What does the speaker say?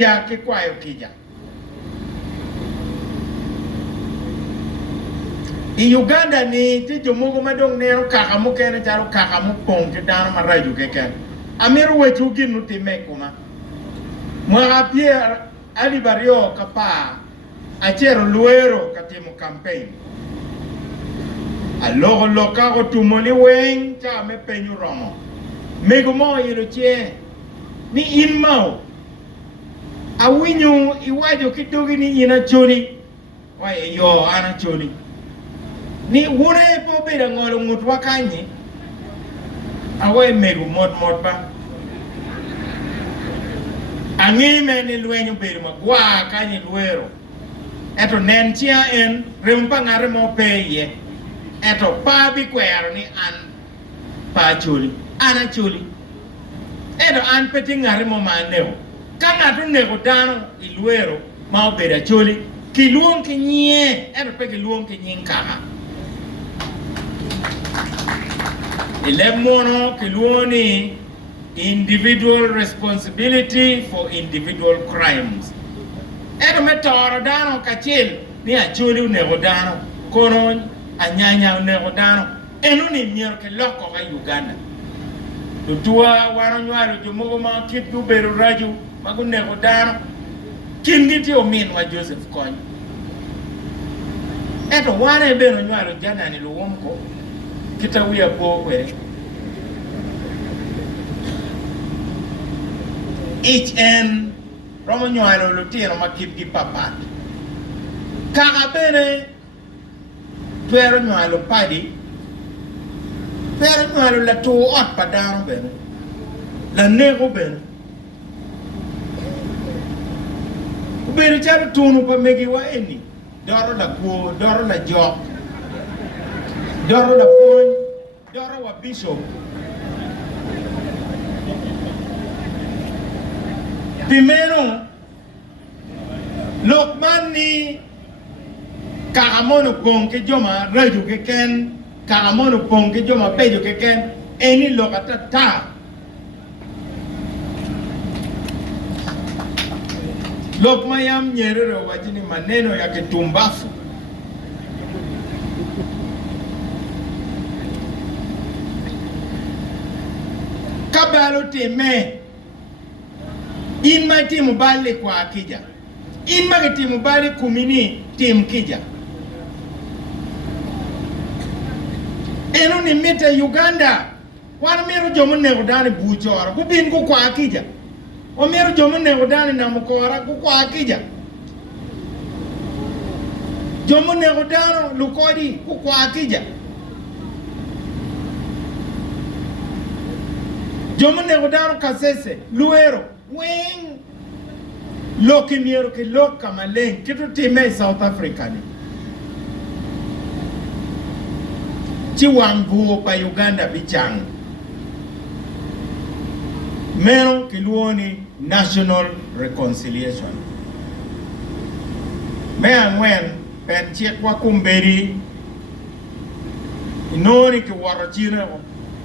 ya ke kwayo kija i Uganda ni ti jomogo madong neno kaka mukene chalo kaka mupong ti dano maraju keken amiru wechu ginu time kuma mwa pier ali bario kapa achero luero katimo campaign alogo lokago tumoni weng cha me penyu romo mego mo yelo che ni inmao awinyu iwajo kidogi ni ina choni wae yo ana choni ni wune po beda ngolo ngut wakanye awe mego mod ba angime ni lwenyu bedo magwa kanye luero eto nen chia en rempa ngare mo peye eto pa bi kwero ni an pa chuli ana chuli eto an peti ngare mo maneo kanga tu nego dano iluero ma obeda chuli kiluong kinye eto pe kiluong kinyin kama ilemono kiluoni individual responsibility for individual crimes eto metoro dano kachil ni achuli unego dano kono anyanya unego dano enu ni miero ke loko ka Uganda tutua wano nywalo jomogo ma kit gubero raju magunego dano kingiti omin wa Joseph Kony eto wane beno nywalo jana ni luwomko kita wia powe each and romo nywalo lutino makit gi papat kaka bene twero nywalo padi twero nywalo la tu ot padano bene la nego bene ubere chalo tunu pa megi wa eni doro la kuo doro la jok doro la pony doro wa bishop primero Lokman ni kakamono pong ke joma raju ke ken kakamono pong ke joma pejo ke ken eni lokata ta Lokma yam nyerere wajini maneno ya kitumbafu kabalo teme inma timu bali kwa akija inma timu bali kumini timu kija eno ni mita Uganda wana miru jomu nego dani buchora kubin ku kwa akija o miru jomu nego dani na mukora ku kwa akija jomu nego dano lukodi ku kwa akija jomu nego dano kasese luero wing loki miero ke loka maleng kitu time South Africa ni chiwangu pa Uganda bichang mero kiluoni national reconciliation me angwen pen chek wa kumberi inoni ki warachine